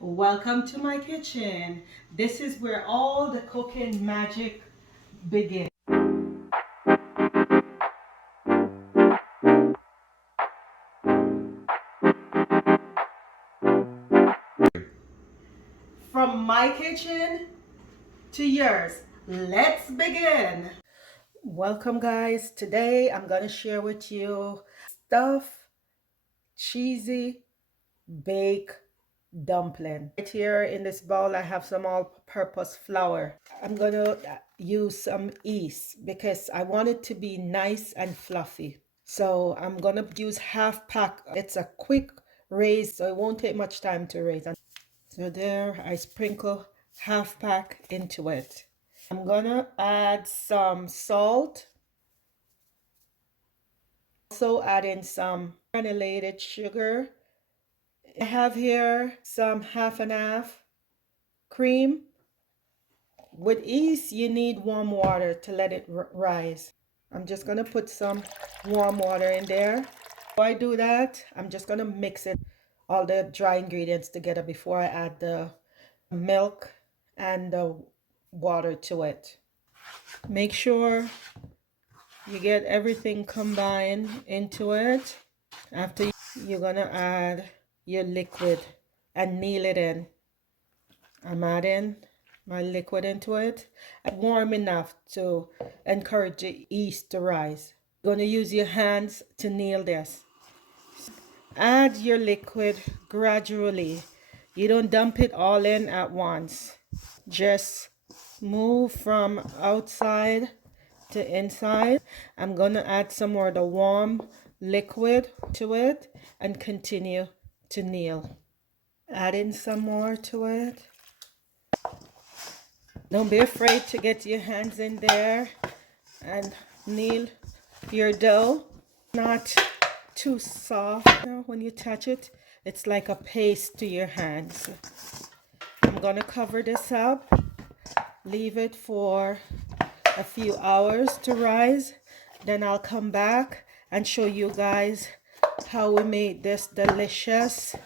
Welcome to my kitchen. This is where all the cooking magic begins. From my kitchen to yours. Let's begin. Welcome guys. Today I'm going to share with you stuffed cheesy baked dumpling. Right here in this bowl I have some all-purpose flour. I'm going to use some yeast because I want it to be nice and fluffy. So I'm going to use half pack. It's a quick raise, so it won't take much time to raise. So there I sprinkle half pack into it. I'm going to add some salt. Also add in some granulated sugar. I have here some half and half cream. With yeast, you need warm water to let it rise. I'm just going to put some warm water in there. Before I do that, I'm just going to mix it, all the dry ingredients together before I add the milk and the water to it. Make sure you get everything combined into it. After you're going to add your liquid and knead it in. I'm adding my liquid into it. Warm enough to encourage the yeast to rise. You're going to use your hands to knead this. Add your liquid gradually. You don't dump it all in at once. Just move from outside to inside. I'm going to add some more of the warm liquid to it and continue to knead. Add in some more to it. Don't be afraid to get your hands in there and knead your dough. Not too soft. When you touch it, it's like a paste to your hands. I'm going to cover this up. Leave it for a few hours to rise. Then I'll come back and show you guys how we made this delicious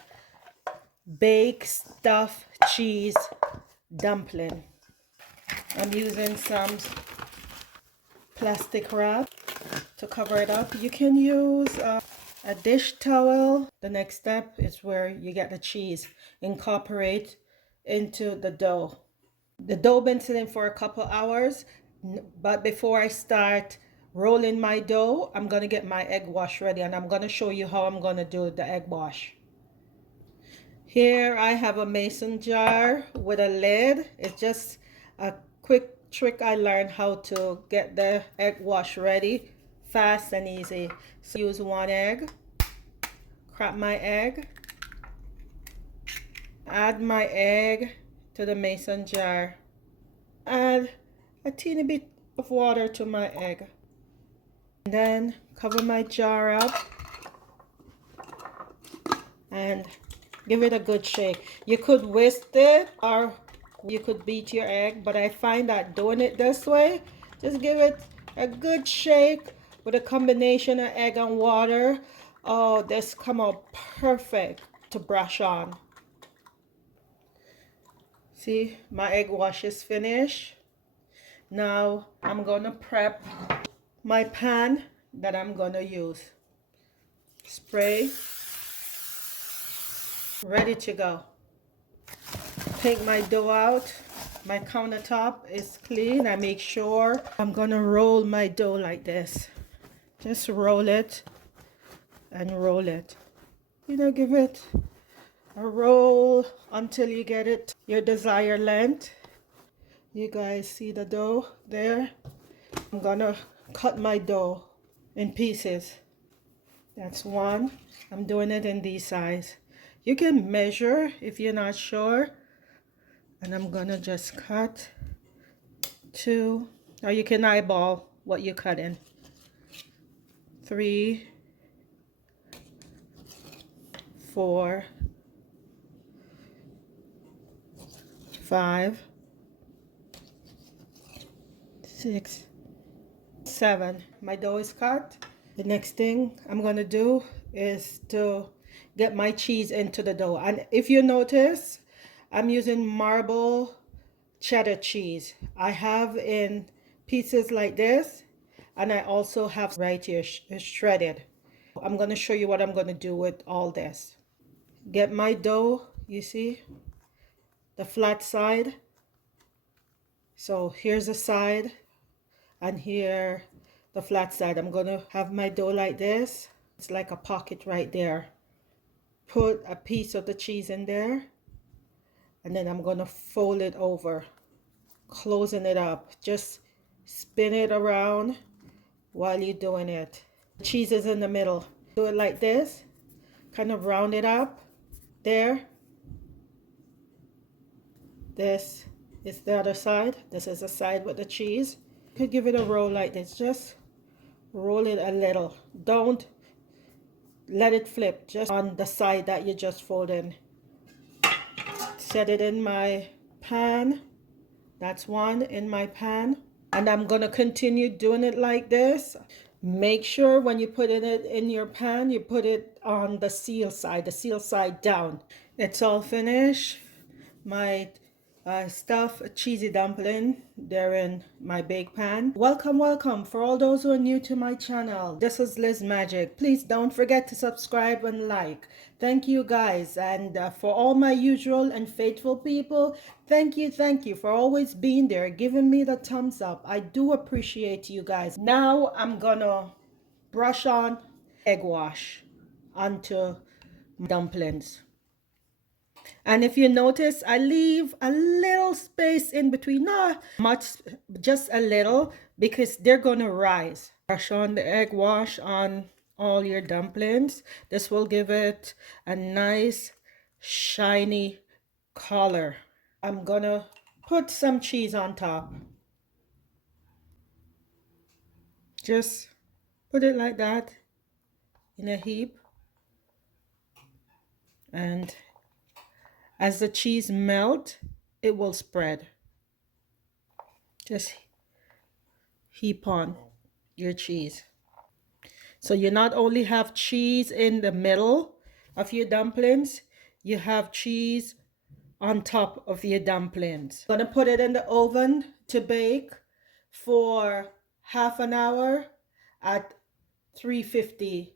baked stuffed cheese dumpling. I'm using some plastic wrap to cover it up. You can use a dish towel. The next step is where you get the cheese. Incorporate into the dough. The dough been sitting for a couple hours, but before I start rolling my dough, I'm going to get my egg wash ready, and I'm going to show you how I'm going to do the egg wash. Here I have a mason jar with a lid. It's just a quick trick I learned how to get the egg wash ready fast and easy. So use one egg, crack my egg, add my egg to the mason jar, add a teeny bit of water to my egg, and then cover my jar up and give it a good shake. You could whisk it or you could beat your egg, but I find that doing it this way, just give it a good shake with a combination of egg and water. Oh, this come out perfect to brush on. See, my egg wash is finished. Now I'm gonna prep my pan that I'm gonna use. Spray, ready to go. Take my dough out. My countertop is clean. I make sure I'm gonna roll my dough like this. Just roll it and roll it. You know, give it a roll until you get it your desired length. You guys see the dough there? I'm gonna cut my dough in pieces. That's one. I'm doing it in this size. You can measure if you're not sure. And I'm gonna just cut two, or you can eyeball what you're cutting. 3, 4, 5, 6, 7. My dough is cut. The next thing I'm gonna do is to get my cheese into the dough. And if you notice, I'm using marble cheddar cheese. I have in pieces like this, and I also have right here shredded. I'm going to show you what I'm going to do with all this. Get my dough, you see, the flat side. So here's the side, and here the flat side. I'm going to have my dough like this. It's like a pocket right there. Put a piece of the cheese in there, and then I'm going to fold it over, closing it up. Just spin it around while you're doing it. The cheese is in the middle. Do it like this, kind of round it up there. This is the other side. This is the side with the cheese. You could give it a roll like this. Just roll it a little. Don't let it flip, just on the side that you just fold in. Set it in my pan. That's one in my pan. And I'm going to continue doing it like this. Make sure when you put it in your pan, you put it on the seal side down. It's all finished. My stuffed cheesy dumpling, they're in my bake pan. Welcome for all those who are new to my channel. This is Liz Magic. Please don't forget to subscribe and like. Thank you guys, and for all my usual and faithful people, thank you for always being there, giving me the thumbs up. I do appreciate you guys. Now I'm gonna brush on egg wash onto dumplings. And if you notice, I leave a little space in between, not much, just a little, because they're gonna rise. Brush on the egg wash on all your dumplings. This will give it a nice shiny color. I'm gonna put some cheese on top. Just put it like that in a heap, and as the cheese melt, it will spread. Just heap on your cheese. So you not only have cheese in the middle of your dumplings, you have cheese on top of your dumplings. I'm gonna put it in the oven to bake for half an hour at 350.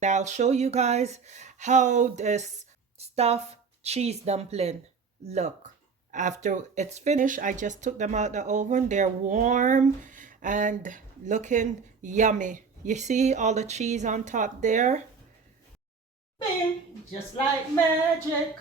I'll show you guys how this stuffed cheese dumpling look. After it's finished, I just took them out the oven. They're warm and looking yummy. You see all the cheese on top there? Bing, just like magic.